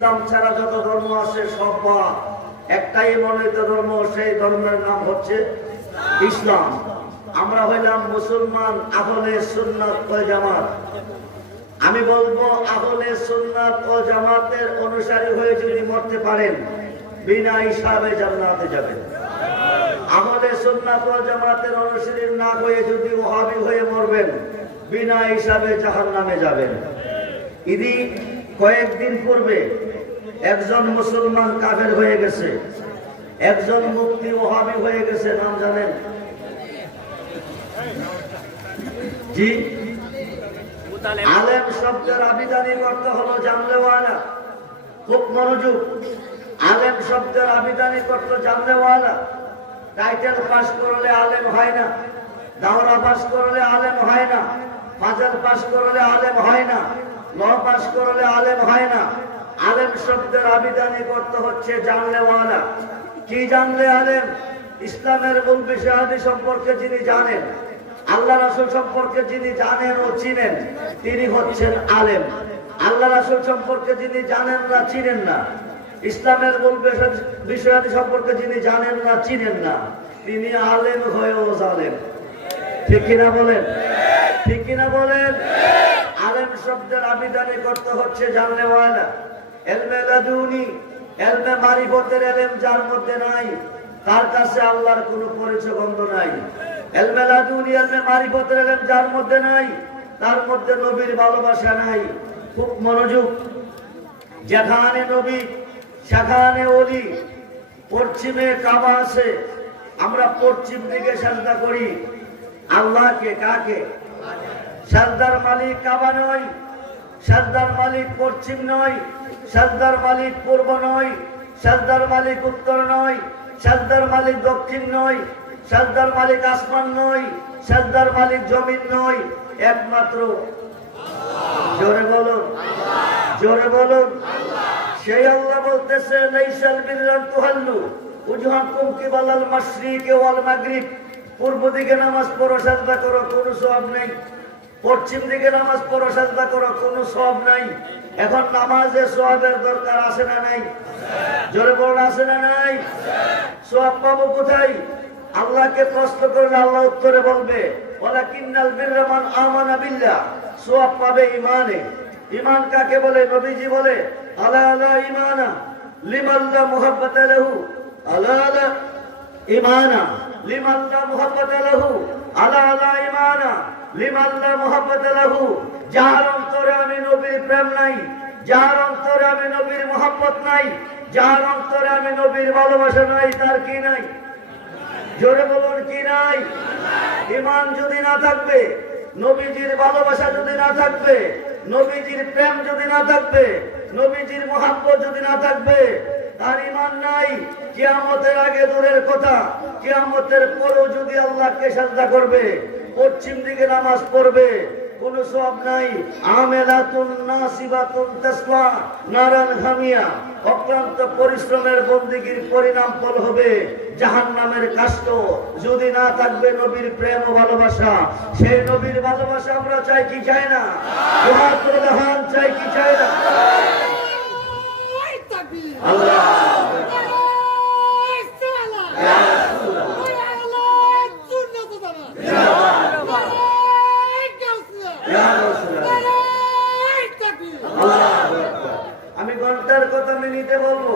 ইসলাম ছাড়া যত ধর্ম আছে সব বাদ, একটাই মনোনীত ধর্ম, সেই ধর্মের নাম হচ্ছে ইসলাম। আমরা হইলাম মুসলমান আহলে সুন্নাত ওয়াল জামাত। আমি বলবো আহলে সুন্নাত ওয়াল জামাতের অনুসারী হয়ে যদি মরতে পারেন বিনা হিসাবে জান্নাতে যাবেন। আহলে সুন্নাত ওয়াল জামাতের অনুসারী না হয়ে যদি ওহাবি হয়ে মরবেন বিনা হিসাবে জাহান্নামে যাবেন। ইদি কয়েকদিন পূর্বে একজন মুসলমান কাফের হয়ে গেছে, একজন মুফতি ওহাবি হয়ে গেছে, নাম জানেন? জি, আলেম শব্দের আবিধানিক অর্থ হলো জানলেওয়ালা। খুব মনোযোগ, আলেম শব্দের আবিধানিক অর্থ জানলেওয়ালা। টাইটেল পাস করলে আলেম হয় না, দাওরা পাস করলে আলেম হয় না, ফাজল পাস করলে আলেম হয় না, ল পাস করলে আলেম হয় না। আলেম শব্দের আবিধানিক অর্থ হচ্ছে জানলেওয়ালা। কি জানলে আলেম? ইসলামের মূল বিষয়াদি সম্পর্কে যিনি জানেন, আল্লাহ রাসূল সম্পর্কে যিনি জানেন ও চিনেন, তিনি হচ্ছেন আলেম। আল্লাহ রাসূল সম্পর্কে যিনি জানেন না, চিনেন না, ইসলামের মূল বিষয়াদি সম্পর্কে যিনি জানেন না, চিনেন না, তিনি আলেম হয়েও জালেম। ঠিক কিনা বলেন? ঠিক কিনা বলেন? আলেম শব্দের আবিধানিক অর্থ হচ্ছে জানলেওয়ালা। এলমে লাদুনি, এলমে মারিফতের এলেম যার মধ্যে নাই, তার কাছে আল্লাহর কোনো পরিচয় গন্ধ নাই। এলমে লাদুনি, এলমে মারিফতের এলেম যার মধ্যে নাই, তার মধ্যে নবীর ভালোবাসা নাই। খুব মনোযোগ, যেখানে নবী সেখানে ওলি। পশ্চিমে কাবা আছে, আমরা পশ্চিম দিকে সাজদা করি আল্লাহকে। কাকে? সাজদার মালিক কাবা নয়, সাজদার মালিক পশ্চিম নয়, সাজদার মালিক পূর্ব নয়, সাজদার মালিক উত্তর নয়, সাজদার মালিক দক্ষিণ নয়, সাজদার মালিক আসমান নয়, সাজদার মালিক জমিন নয়, একমাত্র জোরে বলুন, জোরে বলুন। সেই আল্লাহ বলতেছে লাইসাল বিররান তুহাল্লু উজহাকুম কিবালাল মাশরিকি ওয়াল মাগরিব। পূর্ব দিকে নামাজ পড়ো, সাজদা করো, কোনো সওয়াব নেই। পশ্চিম দিকে নামাজ পড়ো, সাজদা করো, কোনো সওয়াব নাই। এখন নামাজে সওয়াবের দরকার আছে না নাই? জোরে বলুন, আছে না নাই? সওয়াব পাবো কোথায়? আল্লাহকে প্রশ্ন করলে আল্লাহ উত্তরে বলবে ওয়ালাকিন্নাল বিররা মান আমানা বিল্লাহ। সওয়াব পাবে ঈমানে। ঈমান কাকে বলে? নবীজি বলে আলা আলা ঈমানা লিমান লা মুহাব্বাতা লাহু, আলা আলা ঈমানা লিমান লা মুহাব্বাতা লাহু, আলা আলা ঈমানা লিমান লা মুহাব্বাতা লাহু। যার অন্তরে আমি নবীর প্রেম নাই, যার অন্তরে আমি নবীর মুহাব্বত নাই, যার অন্তরে আমি নবীর ভালোবাসা নাই, তার কি নাই? জোরে বলুন, কি নাই? ঈমান যদি না থাকবে, নবীজির ভালোবাসা যদি না থাকবে, নবীজির প্রেম যদি না থাকবে, নবীজির মুহাব্বত যদি না থাকবে, তার ঈমান নাই। কিয়ামতের আগে দূরের কথা, কিয়ামতের পরও যদি আল্লাহকে সাজদা করবে, পশ্চিম দিকে নামাজ পড়বে, কোনো সওয়াব নাই। আমেলাতুন নাসিবাতুন তাসলা নারান হামিয়া। অক্লান্ত পরিশ্রমের বন্দেগীর পরিণাম ফল হবে জাহান্নামের কাষ্ট। যদি না থাকবে নবীর প্রেম ও ভালোবাসা, সেই নবীর ভালোবাসা আমরা চাই কি চাই না? প্রধান চাই কি চাই না? আল্লাহ আমি ঘন্টার কথা মিনিটে বলবো।